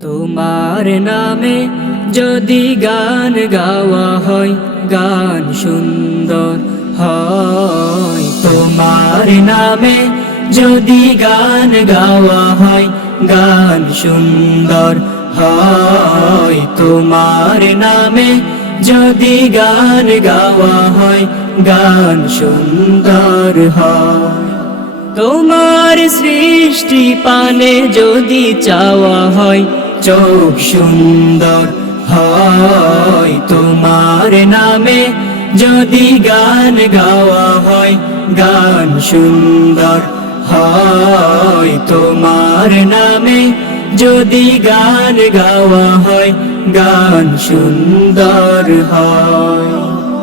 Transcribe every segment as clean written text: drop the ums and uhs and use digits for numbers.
তোমার নামে যদি গান গাওয়া হয়, গান সুন্দর হয়। তোমার নামে যদি গান গাওয়া হয়, গান সুন্দর হয়। তোমার নামে যদি গান গাওয়া হয়, গান সুন্দর হয়। তোমার সৃষ্টি পানে যদি চাওয়া হয়, চোখ সুন্দর হয়। তোমার নামে যদি গান গাওয়া হয়, গান সুন্দর হয়। তোমার নামে যদি গান গাওয়া হয়, গান সুন্দর হয়।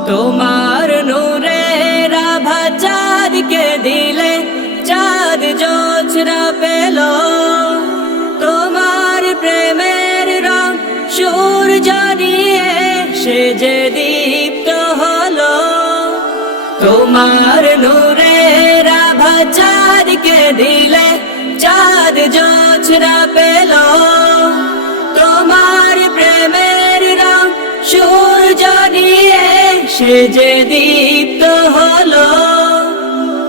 তোমার নূরের আভা চাঁদকে দিলে, চাঁদ জোছনা পেল। তোমার প্রেমের রং সূর্য নিয়ে সে যে দীপ্ত হলো। তোমার নূরের আভা চাঁদকে দিলে, চাঁদ জোছনা পেল। তোমার প্রেমের রং সূর্য নিয়ে সে যে দীপ্ত হলো।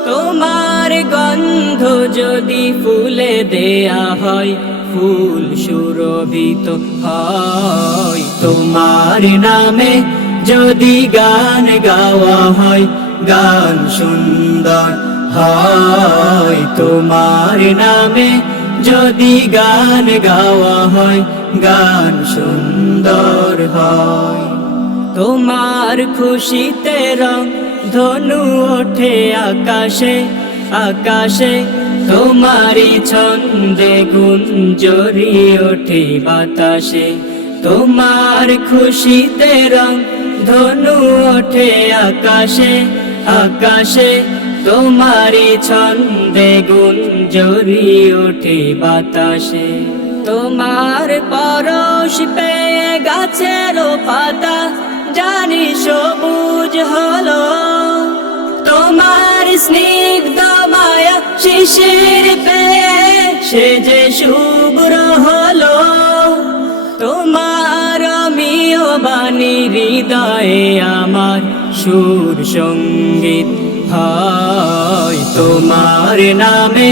তোমার গন্ধ যদি ফুলে দেয়া হয়, ফুল সুরভিত হয়। তোমার নামে যদি গান গাওয়া হয়, গান সুন্দর হয়। তোমার নামে যদি গান গাওয়া হয়, গান সুন্দর হয়। তোমার খুশিতে রং ধনু ওঠে আকাশে, আকাশে। তোমারি ছন্দে গুঞ্জরি ওঠে বাতাসে। তোমার খুশিতে রং ধনু ওঠে আকাশে, আকাশে। তোমারি ছন্দে গুঞ্জরি ওঠে বাতাসে। তোমার পরশ পেয়ে গাছের পাতা জানি সবুজ হলো। তোমার স্নিগ্ধ মায়া শিশির পেয়ে সে যে শুভ্র হলো। তোমার অমিয় বাণী হৃদয়ে আমার সুর সঙ্গীত হয়। তোমার নামে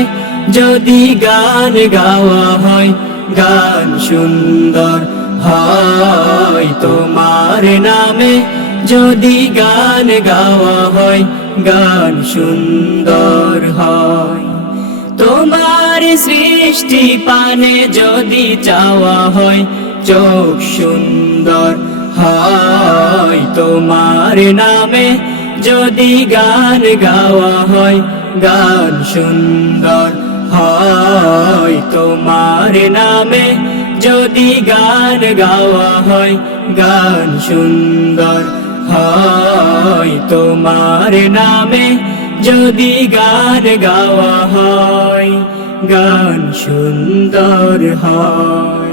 যদি গান গাওয়া হয়, গান সুন্দর হয়। তোমার নামে যদি গান গাওয়া হয়, গান সুন্দর হয়। তোমার সৃষ্টি পানে যদি চাওয়া হয়, চোখ সুন্দর হয়। তোমার নামে যদি গান গাওয়া হয়, গান সুন্দর হয়। তোমার নামে যদি গান গাওয়া হয়, গান সুন্দর হয়। তোমার নামে যদি গান গাওয়া হয়, গান সুন্দর হয়।